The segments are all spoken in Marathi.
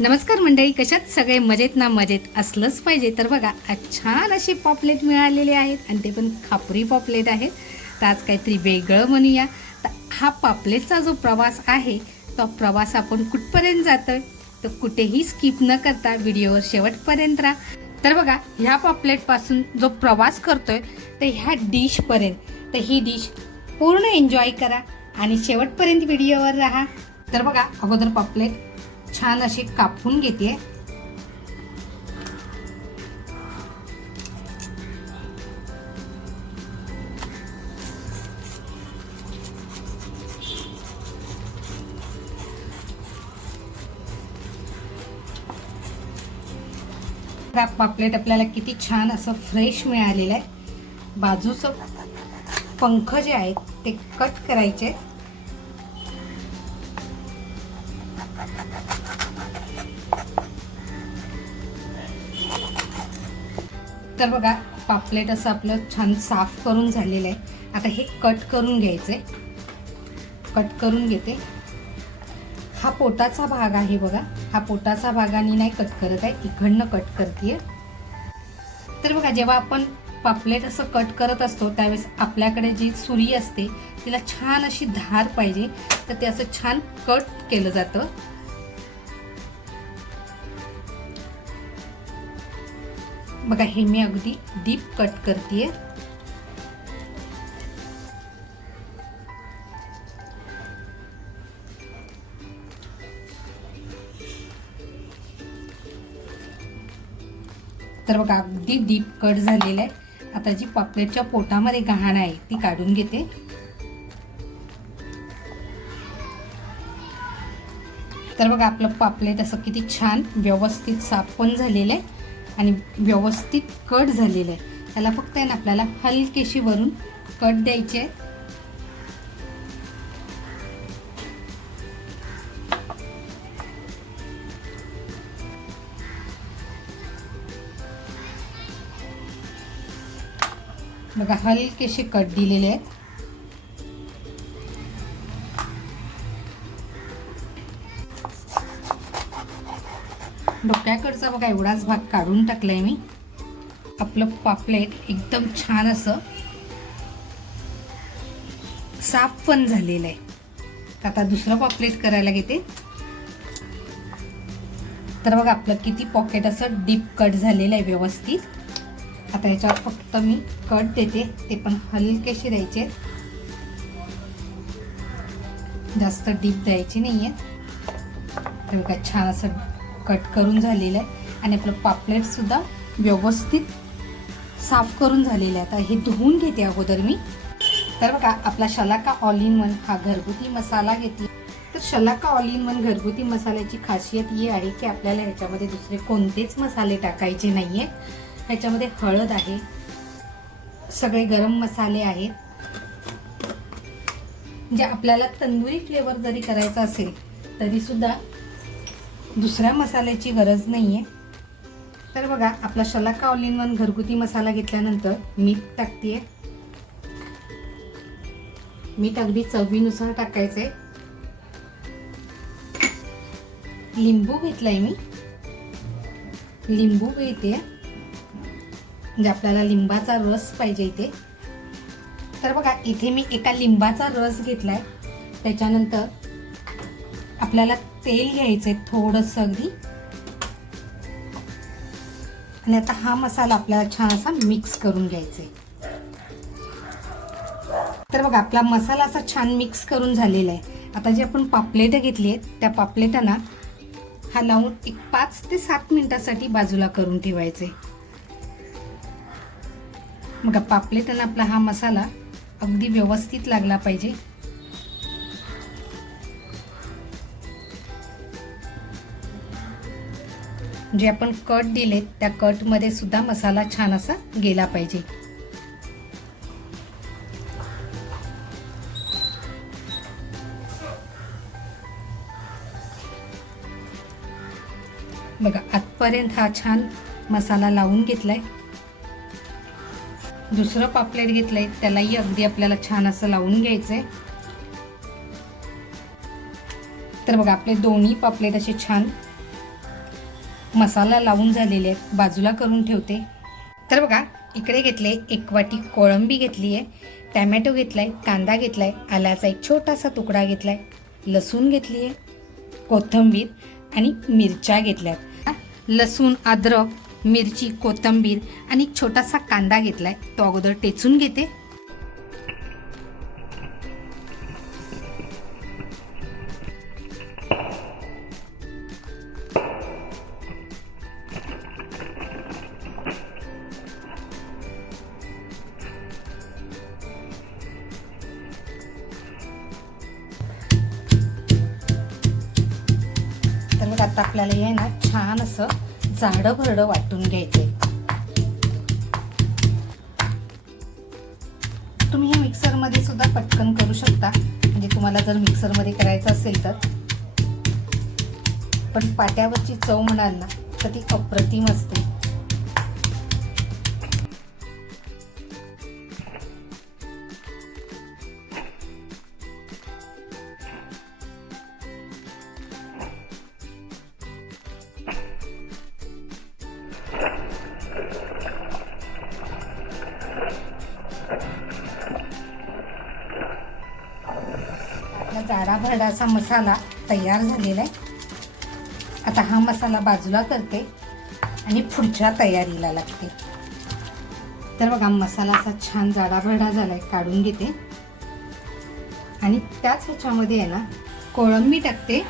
नमस्कार मंडळी कशात सगळे मजेत ना मजेत? असलंच पाहिजे. तर बघा छान असे पॉपलेट मिळालेले आहेत आणि ते पण खापरी पॉपलेट आहेत. तर आज काहीतरी वेगळं म्हणूया. तर हा पापलेटचा जो प्रवास आहे तो प्रवास आपण कुठपर्यंत जातोय? तर कुठेही स्किप न करता व्हिडिओवर शेवटपर्यंत राहा. तर बघा ह्या पॉपलेटपासून जो प्रवास करतोय तर ह्या डिशपर्यंत. तर ही डिश पूर्ण एन्जॉय करा आणि शेवटपर्यंत व्हिडिओवर राहा. तर बघा अगोदर पॉपलेट. छान अशी कापून घेते. पापलेट आपल्याला किती छान असं फ्रेश मिळालेलं आहे. बाजूचं पंख जे आहेत ते कट करायचे. तर बघा पापलेट असं आपलं छान साफ करून झालेलं आहे. आता हे कट करून घ्यायचंय. कट करून घेते. हा पोटाचा भाग आहे बघा. हा पोटाचा भागाने नाही कट करत आहे. इकडनं कट करते तर बघा जेव्हा आपण पापलेट असं कट करत असतो त्यावेळेस आपल्याकडे जी सुरी असते तिला छान अशी धार पाहिजे. तर ते असं छान कट केलं जातं. बघा हे मी अगदी डीप कट करते तर बघा अगदी डीप कट झालेलं आहे. आता जी पापलेटच्या पोटामध्ये गहाण आहे ती काढून घेते. तर बघा आपलं पापलेट असं किती छान व्यवस्थित साफ पण झालेलं आहे आणि व्यवस्थित कट झालेलं आहे त्याला फक्त आहे ना आपल्याला हलकेशी वरून कट द्यायचे आहे. बघा हलकेसे कट दिलेले आहेत. डोक्याकडचा बघा एवढाच भाग काढून टाकलाय मी. आपलं पापलेट एकदम छान असं साफ पण झालेलं आहे. आता दुसरं पापलेट करायला घेते. तर बघा आपलं किती पॉकेट असं डीप कट झालेलं आहे व्यवस्थित. आता याच्यावर फक्त मी कट देते. ते पण हलकेशी द्यायचे. जास्त डीप द्यायचे नाही आहे तर छान असं कट करून झालेलं आहे. आणि आपलं पापलेटसुद्धा व्यवस्थित साफ करून झालेलं आहे. आता हे धुवून घेते अगोदर मी. तर बघा आपला शलाका ऑल इन वन हा घरगुती मसाला घेतला. तर शलाका ऑल इन वन घरगुती मसाल्याची खासियत ही आहे की आपल्याला ह्याच्यामध्ये दुसरे कोणतेच मसाले टाकायचे नाही आहेत ह्याच्यामध्ये हळद आहे. सगळे गरम मसाले आहेत. म्हणजे आपल्याला तंदुरी फ्लेवर जरी करायचा असेल तरीसुद्धा दुसऱ्या मसाल्याची गरज नाही आहे तर बघा आपला शलाका ऑल इन वन घरगुती मसाला घेतल्यानंतर मीठ टाकते मीठ अगदी चवीनुसार टाकायचं आहे लिंबू घेतलाय मी. लिंबू घेते. म्हणजे आपल्याला लिंबाचा रस पाहिजे इथे. तर बघा इथे मी एका लिंबाचा रस घेतलाय. त्याच्यानंतर आपल्याला तेल घ्यायचं आहे थोडंसं अगदी. आणि आता हा मसाला आपल्याला छान असा मिक्स करून घ्यायचा आहे तर बघा आपला मसाला असा छान मिक्स करून झालेला आहे. आता जे आपण पापलेटं घेतली आहेत त्या पापलेटांना हा लावून एक पाच ते सात मिनिटासाठी बाजूला करून ठेवायचे मग आणि आपला हा मसाला अगदी व्यवस्थित लागला पाहिजे. जे आपण कट दिले त्या कटमध्ये सुद्धा मसाला छान असा गेला पाहिजे. बघा आतपर्यंत हा छान मसाला लावून घेतलाय. दुसरं पापलेट घेतलंय त्यालाही अगदी आपल्याला छान असं लावून घ्यायचंय. तर बघा आपले दोन्ही पापलेट असे छान मसाला लावून झालेले आहेत. बाजूला करून ठेवते. तर बघा इकडे घेतले एक वाटी कोळंबी घेतली आहे टॅमॅटो घेतला आहे कांदा घेतला आहे आल्याचा एक छोटासा तुकडा घेतला आहे लसूण घेतली आहे कोथिंबीर आणि मिरच्या घेतल्यात. लसूण अद्रक मिरची कोथिंबीर आणि एक छोटासा कांदा घेतला आहे तो अगोदर टेचून घेते. तर मग आता आपल्याला हे ना छान असं जाडं भरडं वाटून घ्यायचे. तुम्ही हे मिक्सरमध्ये सुद्धा पटकन करू शकता. म्हणजे तुम्हाला जर मिक्सरमध्ये करायचं असेल तर. पण पाट्यावरची चव म्हणाल ना तर ती अप्रतिम असते. आपला भरडाचा मसाला तयार झालेला आहे. आता हा मसाला बाजूला करते आणि पुढच्या तयारीला लागते. तर बघा मसाला असा छान जाडा भरडा आहे काढून घेते. आणि त्याच ह्याच्यामध्ये आहे ना कोळंबी टाकते.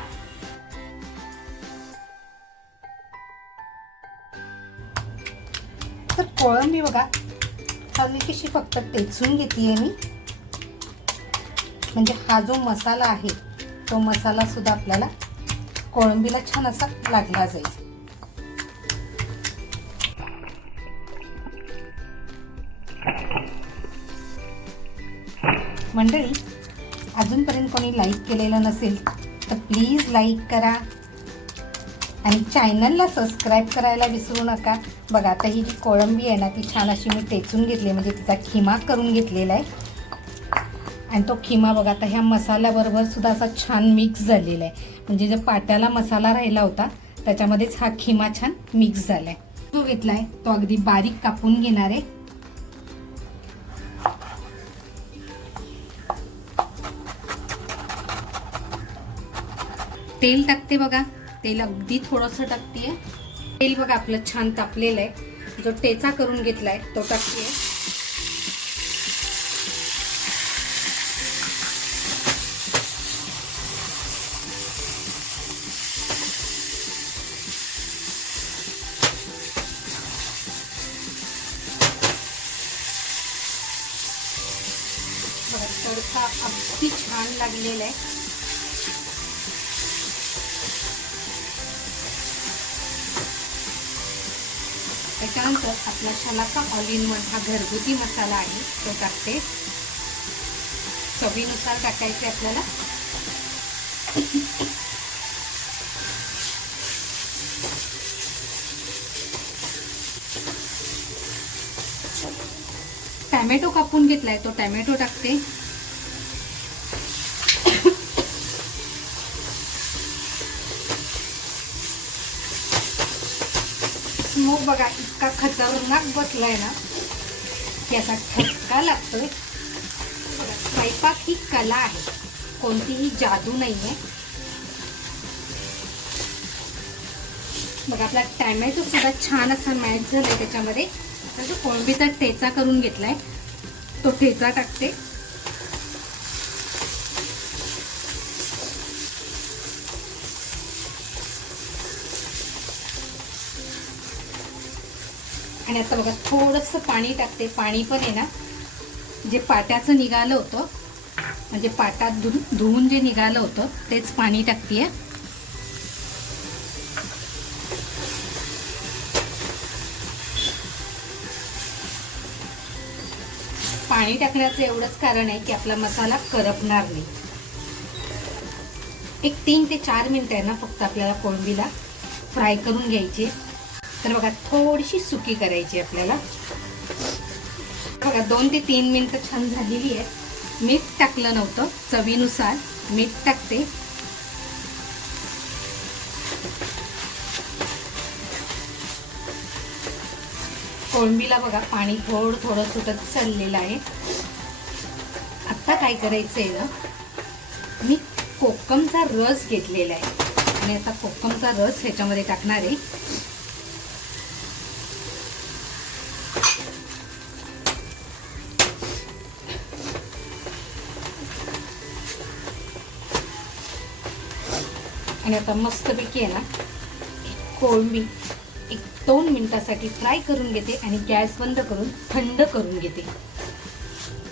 तर कोळंबी बघा हलकीशी फक्त टेचून घेते मी. म्हणजे हा जो मसाला आहे तो मसाला सुद्धा आपल्याला कोळंबीला छान असा लागला जाईल. मंडळी अजूनपर्यंत कोणी लाईक केलेलं नसेल तर प्लीज लाईक करा. आणि चॅनलला सबस्क्राईब करायला विसरू नका. बघा आता ही जी कोळंबी आहे ना ती छान अशी मी टेचून घेतली म्हणजे तिचा खिमा करून घेतलेला आहे. आणि तो खिमा बघा आता ह्या मसाल्याबरोबर सुद्धा असा छान मिक्स झालेला आहे. म्हणजे जो पाट्याला मसाला राहिला होता त्याच्यामध्येच हा खिमा छान मिक्स झालाय. जो घेतलाय तो अगदी बारीक कापून घेणार आहे. तेल टाकते बघा. तेल अगदी थोडंसं टाकते तेल बघा आपलं छान तापलेलं आहे. जो टेचा करून घेतलाय तो टाकते किती छान लागलेलं आहे. त्याच्यानंतर आपला शलाका ऑल इन वन हा घरगुती मसाला आहे तो टाकते. चवीनुसार टाकायचे आपल्याला. टॅमॅटो कापून घेतलाय तो टॅमॅटो टाकते. बघा इतका खतरनाक बसलाय ना की असा ठसका लागतोय. स्वयंपाक ही कला आहे. कोणतीही जादू नाही आहे बघा आपला टॅमॅटो सुद्धा छान असा मॅच झालाय त्याच्यामध्ये. तर जो कोळंबीचा ठेचा करून घेतलाय. तो ठेचा टाकते. आणि आता बघा थोडंसं पाणी टाकते. पाणी पण आहे ना जे पाट्याचं निघालं होतं म्हणजे पाटात धु धुवून जे निघालं होतं तेच पाणी टाकते पाणी टाकण्याचं एवढंच कारण आहे की आपला मसाला करपणार नाही. एक तीन ते चार मिनिटं आहे ना फक्त आपल्याला कोळंबीला फ्राय करून घ्यायची. तर बघा थोडीशी सुकी करायची आपल्याला. बघा दोन ते तीन मिनटं छान झालेली आहे मीठ टाकलं नव्हतं चवीनुसार मीठ टाकते. कोळंबीला बघा पाणी थोडं थोडं सुटत चाललेलं आहे. आत्ता काय करायचं आहे ना मी कोकमचा रस घेतलेला आहे. आणि आता कोकमचा रस ह्याच्यामध्ये टाकणार आहे. आणि आता मस्तपैकी आहे ना कोळंबी एक दोन मिनटासाठी फ्राय करून घेते आणि गॅस बंद करून थंड करून घेते.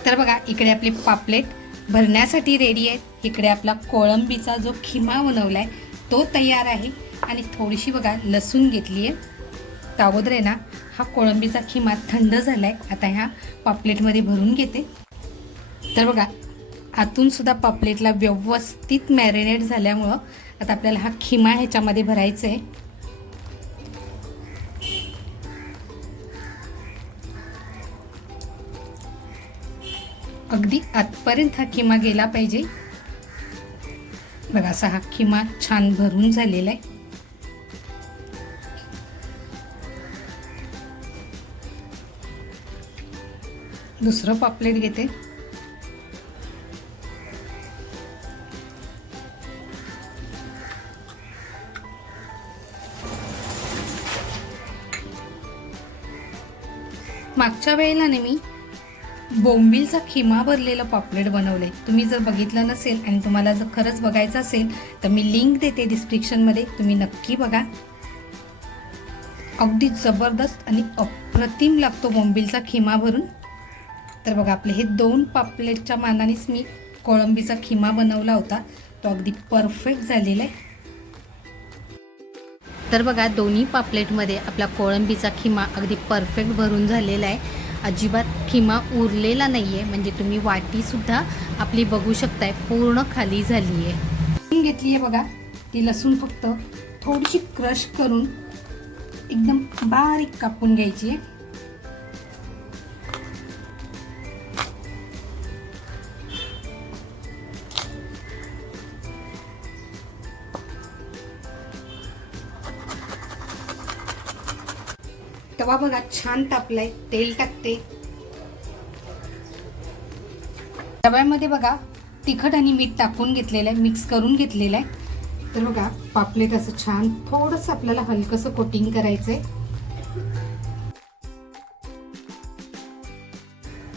तर बघा इकडे आपले पापलेट भरण्यासाठी रेडी आहेत इकडे आपला कोळंबीचा जो खिमा बनवला आहे तो तयार आहे. आणि थोडीशी बघा लसूण घेतली आहे तर आहे ना हा कोळंबीचा खिमा थंड झाला आहे आता ह्या पापलेटमध्ये भरून घेते. तर बघा आतूनसुद्धा पापलेटला व्यवस्थित मॅरिनेट झाल्यामुळं आता आपल्याला हा खिमा ह्याच्यामध्ये भरायचा आहे. अगदी आतपर्यंत हा खिमा गेला पाहिजे. बघा असा हा खिमा छान भरून झालेला आहे. दुसरं पापलेट घेते. मागच्या वेळेला ने मी बोंबिलचा खिमा भरलेलं पापलेट बनवले तुम्ही जर बघितलं नसेल आणि तुम्हाला जर खरंच बघायचं असेल तर मी लिंक देते डिस्क्रिप्शनमध्ये तुम्ही नक्की बघा. अगदी जबरदस्त आणि अप्रतिम लागतो बोंबिलचा खिमा भरून. तर बघा आपले हे दोन पापलेटच्या मानानेच मी कोळंबीचा खिमा बनवला होता. तो अगदी परफेक्ट झालेला आहे. तर बघा दोन्ही पापलेटमध्ये आपला कोळंबीचा खिमा अगदी परफेक्ट भरून झालेला आहे. अजिबात खिमा उरलेला नाही आहे म्हणजे तुम्ही वाटीसुद्धा आपली बघू शकताय पूर्ण खाली झाली आहे घेतली आहे बघा. ती लसूण फक्त थोडीशी क्रश करून एकदम बारीक कापून घ्यायची आहे. तवा बघा छान तापलाय तेल टाकते. तव्यामध्ये बघा तिखट आणि मीठ टाकून घेतलेलं आहे मिक्स करून घेतलेलं आहे तर बघा पापलेट असं छान थोडंसं आपल्याला हलकंसं कोटिंग करायचं आहे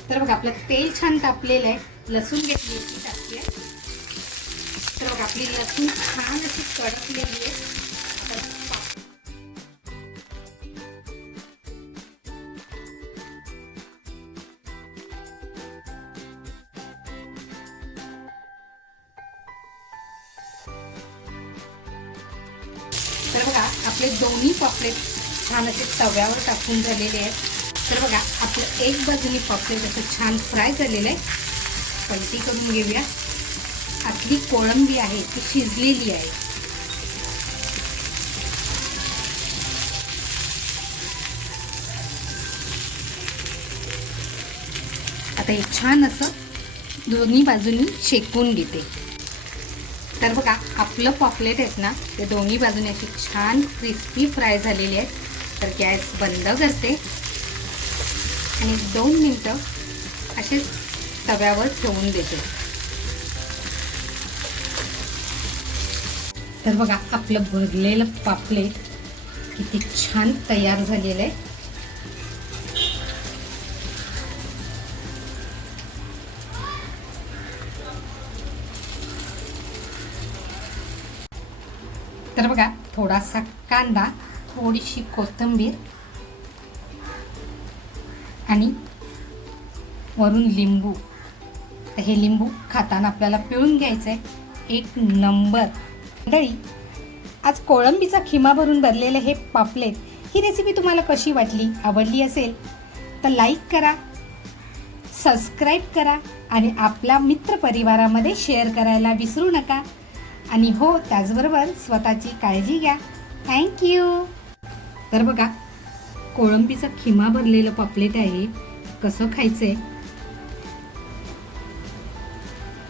तर बघा आपलं तेल छान तापलेलं आहे लसूण घेतली टाकली तर बघा आपली लसूण छान अशी कडकलेली आहे. छान असे तव्यावर टाकून झालेले आहेत. तर बघा आपलं एक बाजूनी पॉपलेट असं छान फ्राय झालेलं आहे. पलटी करून घेऊया. आपली कोळंबी आहे ती शिजलेली आहे. आता हे छान असं दोन्ही बाजूनी शेकून घेते. तर बघा आपलं पॉपलेट आहेत ना ते दोन्ही बाजूने अशी छान क्रिस्पी फ्राय झालेली आहेत. तर गॅस बंद करते. आणि दोन मिनटं असेच तव्यावर ठेवून देते. तर बघा आपलं भरलेलं पापलेट किती छान तयार झालेलं आहे. तर बघा थोडासा कांदा थोडीशी कोथिंबीर आणि वरून लिंबू. तर हे लिंबू खाताना आपल्याला पिळून घ्यायचं आहे एक नंबर. मंडळी आज कोळंबीचा खिमा भरून भरलेले हे पापलेट ही रेसिपी तुम्हाला कशी वाटली? आवडली असेल तर लाईक करा सबस्क्राईब करा आणि आपल्या मित्रपरिवारामध्ये शेअर करायला विसरू नका. आणि हो त्याचबरोबर स्वतःची काळजी घ्या. थँक्यू तर बघा कोळंबीचं खिमा भरलेलं पापलेट आहे. कसं खायचं आहे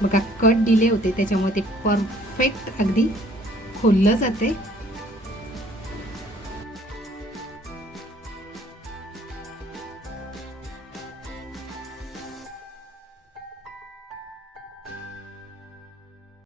बघा कट दिले होते त्याच्यामुळे ते परफेक्ट अगदी खोललं जाते